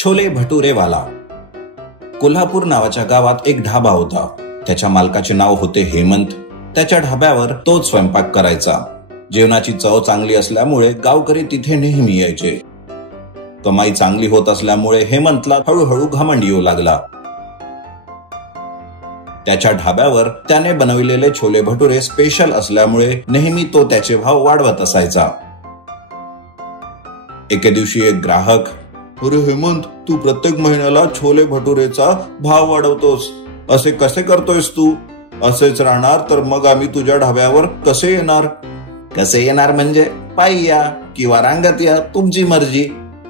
छोले भटुरेवाला. कोल्हापूर नावाच्या गावात एक ढाबा होता. त्याच्या मालकाचे नाव होते हेमंत. त्याच्या ढाब्यावर तोच स्वयंपाक करायचा. जेवणाची चव चांगली असल्यामुळे गावकरी तिथे नेहमी यायचे. कमाई चांगली होत असल्यामुळे हेमंतला हळूहळू घमंड येऊ लागला. त्याच्या ढाब्यावर त्याने बनविलेले छोले भटुरे स्पेशल असल्यामुळे नेहमी तो त्याचे भाव वाढवत असायचा. एके दिवशी एक ग्राहक, "अरे हेमंत, तू प्रत्येक महिन्याला छोले भटुरेचा भाव वाढवतोस. असे कसे करतोयस तू? असेच राहणार तर मग आम्ही तुझ्या ढाब्यावर कसे येणार?" "कसे येणार म्हणजे? पायी या किंवा रांगत या, तुमची मर्जी.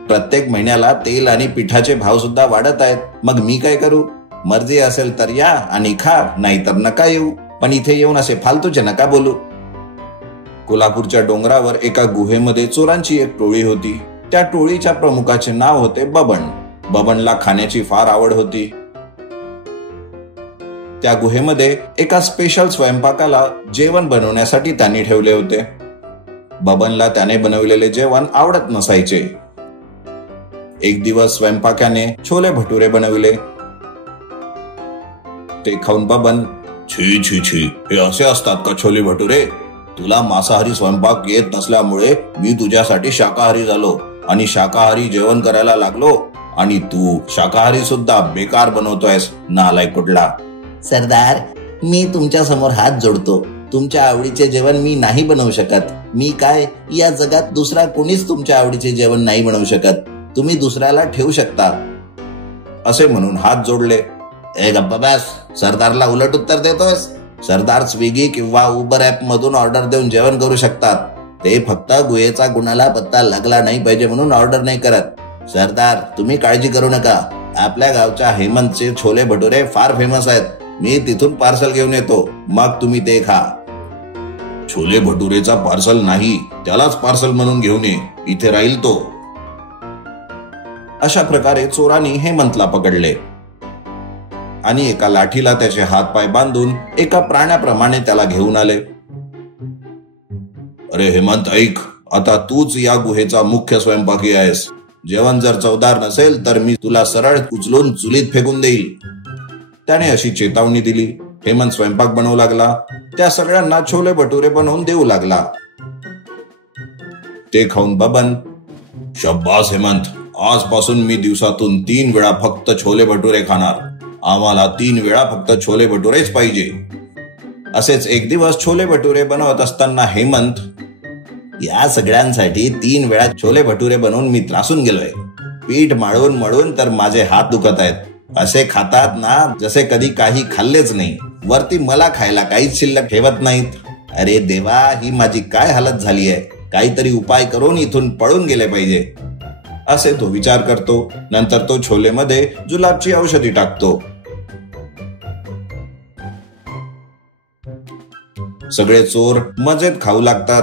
प्रत्येक महिन्याला तेल आणि पिठाचे भाव सुद्धा वाढत आहेत. मग मी काय करू? मर्जी असेल तर या आणि खा, नाहीतर नका येऊ. पण इथे येऊन असे फालतूचे नका बोलू." कोल्हापूरच्या डोंगरावर एका गुहेमध्ये चोरांची एक टोळी होती. त्या टोळीच्या प्रमुखाचे नाव होते बबन. बबनला खाण्याची फार आवड होती. त्या गुहेमध्ये एका स्पेशल स्वयंपाकाला जेवण बनवण्यासाठी त्यांनी ठेवले होते. बबनला त्याने बनवलेले जेवण आवडत नसायचे. एक दिवस स्वयंपाकाने छोले भटुरे बनवले. ते खाऊन बबन, "छी छी छी, हे असे असतात का छोले भटुरे? तुला मांसाहारी स्वयंपाक येत नसल्यामुळे मी तुझ्यासाठी शाकाहारी झालो आणि शाकाहारी जेवण करायला लागलो आणि तू शाकाहारी सुद्धा बेकार बनवतोयस, नालायक कुठला." "सरदार, मी तुमच्या समोर हात जोडतो. तुमच्या आवडीचे जेवण मी नाही बनवू शकत. मी काय, या जगात दुसरा कोणीच तुमच्या आवडीचे जेवण नाही बनवू शकत. तुम्ही दुसऱ्याला ठेवू शकता." असे म्हणून हात जोडले. "ए गप्पा बस, सरदारला उलट उत्तर देतोयस? सरदार स्विगी किंवा उबर ऍप मधून ऑर्डर देऊन जेवण करू शकतात. ते फक्त गुहेचा कुणाला पत्ता लागला नाही पाहिजे म्हणून ऑर्डर नाही करत. सरदार, तुम्ही काळजी करू नका. आपल्या गावच्या हेमंतचे छोले भटुरे फार फेमस आहेत. मी तिथून पार्सल घेऊन येतो, मग तुम्ही ते खा." "छोले भटुरेचा पार्सल नाही, त्यालाच पार्सल म्हणून घेऊन ये. इथे राहील तो." अशा प्रकारे चोरांनी हेमंतला पकडले आणि एका लाठीला त्याचे हात पाय बांधून एका प्राण्याप्रमाणे त्याला घेऊन आले. "अरे हेमंत, ऐक, आता तूच या गुहेचा मुख्य स्वयंपाकी आहेस. जेवण जर चवदार नसेल तर मी तुला सरळ उचलून चुलीत फेकून देईल." त्याने अशी चेतावणी दिली. हेमंत स्वयंपाक बनवू लागला. त्या सगळ्यांना छोले भटुरे बनवून देऊ लागला. ते खाऊन बबन, "शाब्बास हेमंत, आजपासून मी दिवसातून 3 वेळा फक्त छोले भटुरे खाणार. आम्हाला 3 वेळा फक्त छोले भटुरेच पाहिजे." असेच एक दिवस छोले भटुरे बनवत असताना हेमंत, "या सगळ्यांसाठी 3 वेळा छोले भटुरे बनवून मी त्रासून गेलोय. पीठ मळून मळून तर माझे हात दुखत आहेत. असे खातात ना जसे कधी काही खाल्लेच नाही. वरती मला खायला काहीच शिल्लक ठेवत नाहीत. अरे देवा, ही माझी काय हालत झाली आहे. काहीतरी उपाय करून इथून पळून गेले पाहिजे." असे तो विचार करतो. नंतर तो छोलेमध्ये जुलाबची औषधी टाकतो. सगळे चोर मजेत खाऊ लागतात.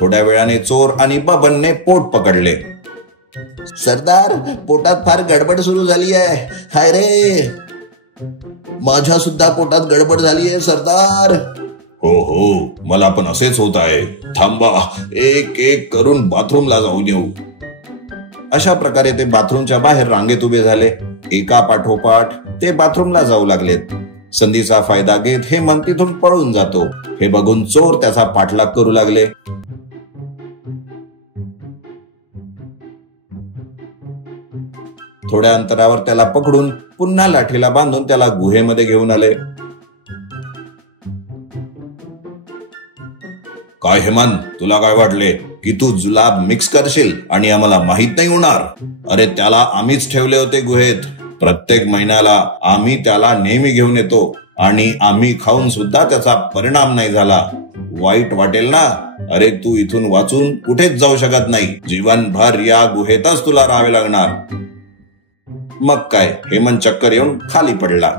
थोड्या वेळाने चोर आणि बबनने पोट पकडले. "सरदार, पोटात फार गडबड सुरू झाली आहे. हाय रे, माझ्या सुद्धा पोटात गडबड झाली आहे सरदार." "हो हो, मला पण असेच होत आहे. थांबा, एक एक करून बाथरूमला जाऊन येऊ." अशा प्रकारे ते बाथरूमच्या बाहेर रांगेत उभे झाले. एका पाठोपाठ ते बाथरूमला जाऊ लागलेत. संधीचा फायदा घेत हेमंत तिथून पळून जातो. हे बघून चोर त्याचा पाठलाग करू लागले. थोड्या अंतरावर त्याला पकडून पुन्हा लाठीला बांधून त्याला गुहेमध्ये घेऊन आले. "काय हेमंत, तुला काय वाटले की तू जुलाब मिक्स करशील आणि आम्हाला माहित नाही होणार? अरे त्याला आम्हीच ठेवले होते गुहेत. प्रत्येक महिन्याला आम्ही त्याला नेहमी घेऊन येतो आणि आम्ही खाऊन सुद्धा त्याचा परिणाम नाही झाला. वाईट वाटेल ना? अरे तू इथून वाचून कुठेच जाऊ शकत नाही. जीवनभर या गुहेतच तुला राहावे लागणार." मग काय, हेमंत चक्कर येऊन खाली पडला.